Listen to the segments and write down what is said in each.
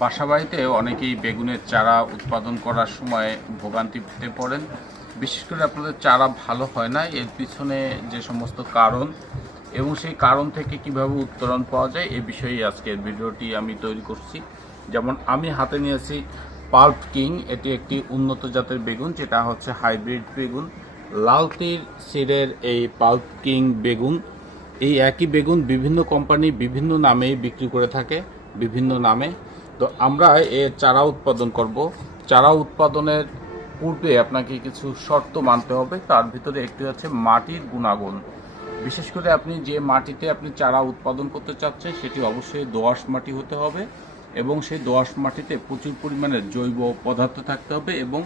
বাসাবাড়িতে অনেকেই বেগুনের চারা উৎপাদন করার সময় ভোগান্তিতে পড়েন। বিশেষ করে আপনাদের চারা ভালো হয় না, এর পিছনে যে সমস্ত কারণ এবং সেই কারণ থেকে কিভাবে উত্তরণ পাওয়া যায় এ বিষয়ে আজকের ভিডিওটি আমি তৈরি করছি। যেমন আমি হাতে নিয়েছি পাল্প কিং, এটি একটি উন্নত জাতের বেগুন, যেটা হচ্ছে হাইব্রিড বেগুন। লালতির সিডের এই পাল্প কিং বেগুন, এই একই বেগুন বিভিন্ন কোম্পানি বিভিন্ন নামেই বিক্রি করে থাকে, বিভিন্ন নামে। তো আমরা এর চারা উৎপাদন করব। চারা উৎপাদনের পূর্বে আপনাকে কিছু শর্ত মানতে হবে। তার ভিতরে একটি হচ্ছে মাটির গুণাগুণ। বিশেষ করে আপনি যে মাটিতে আপনি চারা উৎপাদন করতে চাচ্ছেন সেটি অবশ্যই দোআঁশ মাটি হতে হবে এবং সেই দোআঁশ মাটিতে প্রচুর পরিমাণে জৈব পদার্থ থাকতে হবে এবং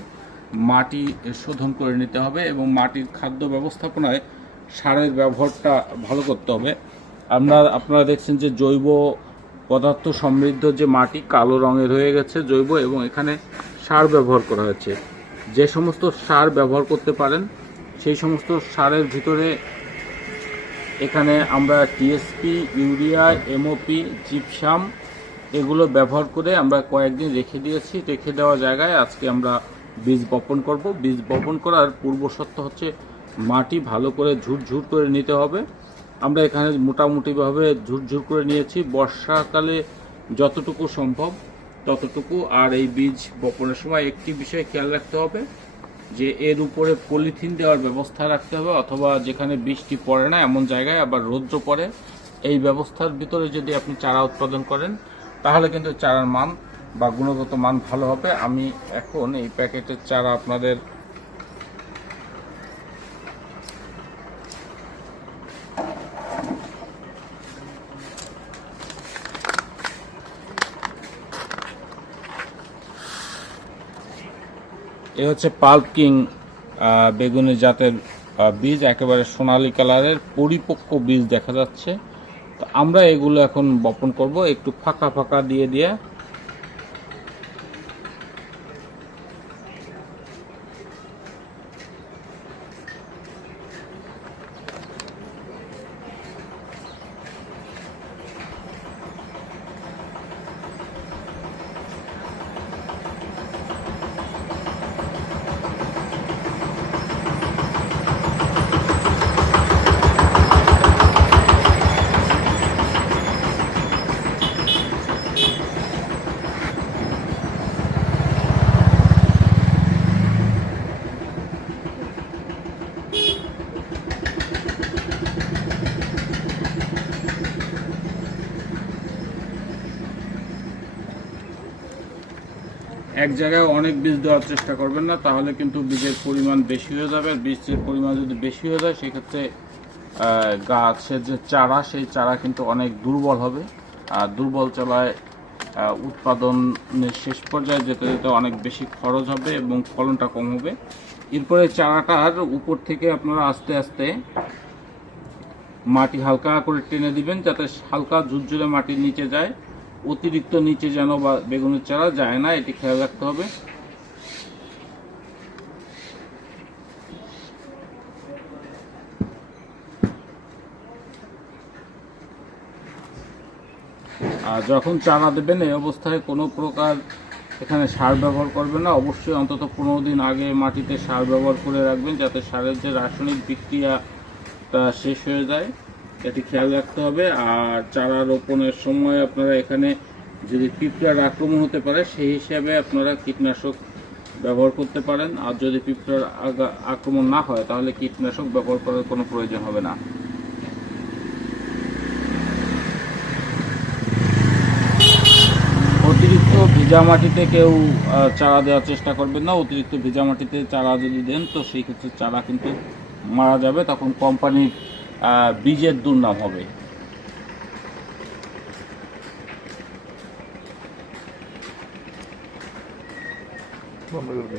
মাটি শোধন করে নিতে হবে এবং মাটির খাদ্য ব্যবস্থাপনায় সারের ব্যবহারটা ভালো করতে হবে। আপনারা দেখছেন যে জৈব পদার্থ সমৃদ্ধ যে মাটি কালো রঙের হয়ে গেছে জৈব, এবং এখানে সার ব্যবহার করা হয়েছে। যে সমস্ত সার ব্যবহার করতে পারেন সেই সমস্ত সারের ভিতরে এখানে আমরা টিএসপি, ইউরিয়া, এমওপি, জিপসাম এগুলো ব্যবহার করে আমরা কয়েকদিন রেখে দিয়েছি। রেখে দেওয়া জায়গায় আজকে আমরা বীজ বপন করব। বীজ বপন করার পূর্ব শর্ত হচ্ছে মাটি ভালো করে ঝুরঝুর করে নিতে হবে। আমরা এখানে মোটামুটিভাবে ঝুরঝুর করে নিয়েছি, বর্ষাকালে যতটুকু সম্ভব ততটুকু। আর এই বীজ বপনের সময় একটি বিষয় খেয়াল রাখতে হবে যে এর উপরে পলিথিন দেওয়ার ব্যবস্থা রাখতে হবে, অথবা যেখানে বৃষ্টি পড়ে না এমন জায়গায় আবার রৌদ্র পড়ে, এই ব্যবস্থার ভিতরে যদি আপনি চারা উৎপাদন করেন তাহলে কিন্তু চারার মান বা গুণগত মান ভালো হবে। আমি এখন এই প্যাকেটের চারা আপনাদের এ হচ্ছে পাল্প কিং বেগুনের জাতের বীজ, একেবারে সোনালী কালারের পরিপক্ক বীজ দেখা যাচ্ছে। তো আমরা এগুলো এখন বপন করব একটু ফাঁকা ফাঁকা দিয়ে দিয়ে। এক জায়গায় অনেক বীজ দেওয়ার চেষ্টা করবেন না, তাহলে কিন্তু বীজের পরিমাণ বেশি হয়ে যাবে। বীজের পরিমাণ যদি বেশি হয়ে যায় সেক্ষেত্রে গাছের যে চারা সেই চারা কিন্তু অনেক দুর্বল হবে। আর দুর্বল চারায় উৎপাদনের শেষ পর্যায়ে যেতে যেতে অনেক বেশি খরচ হবে এবং ফলনটা কম হবে। এরপরে চারাটার উপর থেকে আপনারা আস্তে আস্তে মাটি হালকা করে টেনে দিবেন যাতে হালকা ঝুরঝুরে মাটির নিচে যায়, অতিরিক্ত নিচে যেন বা বেগুনের চারা যায় না, এটি খেয়াল রাখতে হবে। আর যখন চারা দেবেন এই অবস্থায় কোনো প্রকার এখানে সার ব্যবহার করবেন না। অবশ্যই অন্তত 15 দিন আগে মাটিতে সার ব্যবহার করে রাখবেন যাতে সারের যে রাসায়নিক বিক্রিয়াটা শেষ হয়ে যায়, এটি খেয়াল রাখতে হবে। আর চারা রোপণের সময় আপনারা এখানে যদি পিঁপড়ার আক্রমণ হতে পারে সেই হিসাবে আপনারা কীটনাশক ব্যবহার করতে পারেন। আর যদি পিঁপড়ার আক্রমণ না হয় তাহলে কীটনাশক ব্যবহার করার কোনো প্রয়োজন হবে না। অতিরিক্ত ভিজা মাটিতে কেউ চারা দেওয়ার চেষ্টা করবেন না। অতিরিক্ত ভিজা মাটিতে চারা যদি দেন তো সেই ক্ষেত্রে চারা কিন্তু মারা যাবে, তখন কোম্পানির বীজের দুর্নাম হবে। বন্ধ করে